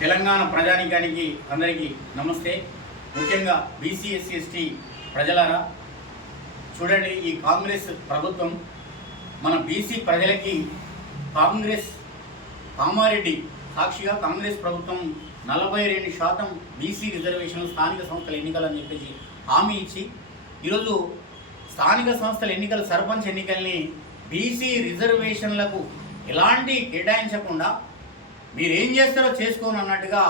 తెలంగాణ ప్రజానికానికి అందరికీ నమస్తే. ముఖ్యంగా బీసీ ఎస్సీ ఎస్టీ ప్రజలారా చూడండి ఈ కాంగ్రెస్ ప్రభుత్వం మన బీసీ ప్రజలకి కాంగ్రెస్ కామారెడ్డి సాక్షిగా కాంగ్రెస్ ప్రభుత్వం నలభై రెండు శాతం బీసీ రిజర్వేషన్లు స్థానిక సంస్థల ఎన్నికలని చెప్పేసి హామీ ఇచ్చి ఈరోజు స్థానిక సంస్థల ఎన్నికలు సర్పంచ్ ఎన్నికల్ని బీసీ రిజర్వేషన్లకు ఎలాంటి కేటాయించకుండా మీరు ఏం చేస్తారో చేసుకోను అన్నట్టుగా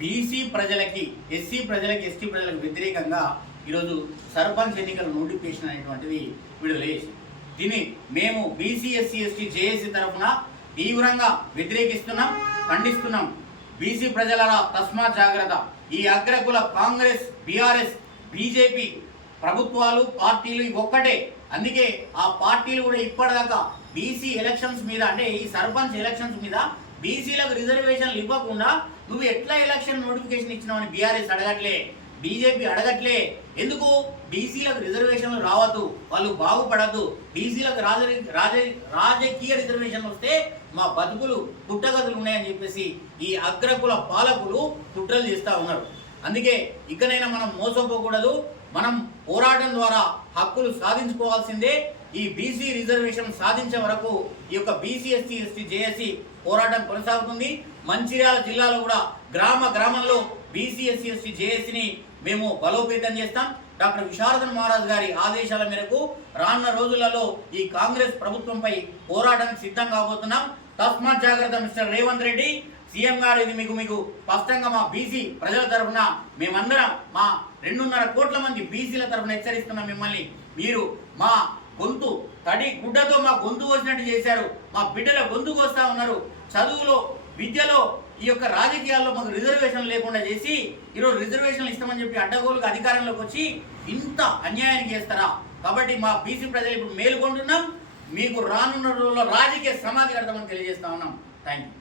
బీసీ ప్రజలకి ఎస్సీ ప్రజలకి ఎస్టీ ప్రజలకు వ్యతిరేకంగా ఈరోజు సర్పంచ్ ఎన్నికల నోటిఫికేషన్ అనేటువంటిది విడుదల చేసింది. దీన్ని మేము బీసీ ఎస్సీ ఎస్టీ జేఏసీ తరఫున తీవ్రంగా వ్యతిరేకిస్తున్నాం ఖండిస్తున్నాం. బీసీ ప్రజల తస్మా జాగ్రత్త. ఈ అగ్రకుల కాంగ్రెస్ బీఆర్ఎస్ బీజేపీ ప్రభుత్వాలు పార్టీలు ఒక్కటే. అందుకే ఆ పార్టీలు కూడా ఇప్పటిదాకా బీసీ ఎలక్షన్స్ మీద అంటే ఈ సర్పంచ్ ఎలక్షన్స్ మీద బీసీలకు రిజర్వేషన్లు ఇవ్వకుండా నువ్వు ఎట్లా ఎలక్షన్ నోటిఫికేషన్ ఇచ్చినావని బీఆర్ఎస్ అడగట్లే బీజేపీ అడగట్లే. ఎందుకు? బీసీలకు రిజర్వేషన్లు రావద్దు వాళ్ళు బాగుపడద్దు. బీసీలకు రాజ రాజ రాజకీయ రిజర్వేషన్లు వస్తే మా బతుకులు పుట్టగతులు ఉన్నాయని చెప్పేసి ఈ అగ్రకుల పాలకులు కుట్రలు చేస్తూ ఉన్నారు. అందుకే ఇకనైనా మనం మోసపోకూడదు. మనం పోరాటం ద్వారా హక్కులు సాధించుకోవాల్సిందే ఈ బీసీ రిజర్వేషన్ సాధించే వరకు ఈ యొక్క బీసీ ఎస్సీ ఎస్టీ జేఎస్సీ పోరాటం కొనసాగుతుంది. మంచిర్యాల జిల్లాలో కూడా గ్రామ గ్రామంలో బీసీ ఎస్సీ ఎస్టీ జేఎస్సీని మేము బలోపేతం చేస్తాం. డాక్టర్ విశారదన్ మహారాజ్ గారి ఆదేశాల మేరకు రానున్న రోజులలో ఈ కాంగ్రెస్ ప్రభుత్వంపై పోరాటానికి సిద్ధం కాబోతున్నాం. తస్మాత్ జాగ్రత్త మిస్టర్ రేవంత్ రెడ్డి. సీఎం గారు ఇది మీకు మీకు స్పష్టంగా మా బీసీ ప్రజల తరఫున మేమందరం మా రెండున్నర కోట్ల మంది బీసీల తరఫున హెచ్చరిస్తున్నాం మిమ్మల్ని. మీరు మా గొంతు తడి గుడ్డతో మా గొంతు కోసినట్టు చేశారు. మా బిడ్డల గొంతు కోస్తా ఉన్నారు. చదువులో విద్యలో ఈ యొక్క రాజకీయాల్లో మాకు రిజర్వేషన్ లేకుండా చేసి ఈరోజు రిజర్వేషన్లు ఇస్తామని చెప్పి అడ్డగోలుగా అధికారంలోకి వచ్చి ఇంత అన్యాయానికి చేస్తారా? కాబట్టి మా బీసీ ప్రజలు ఇప్పుడు మేలుకొంటున్నాం. మీకు రానున్న రోజుల్లో రాజకీయ సమాధి కడతామని తెలియజేస్తా ఉన్నాం. Thank you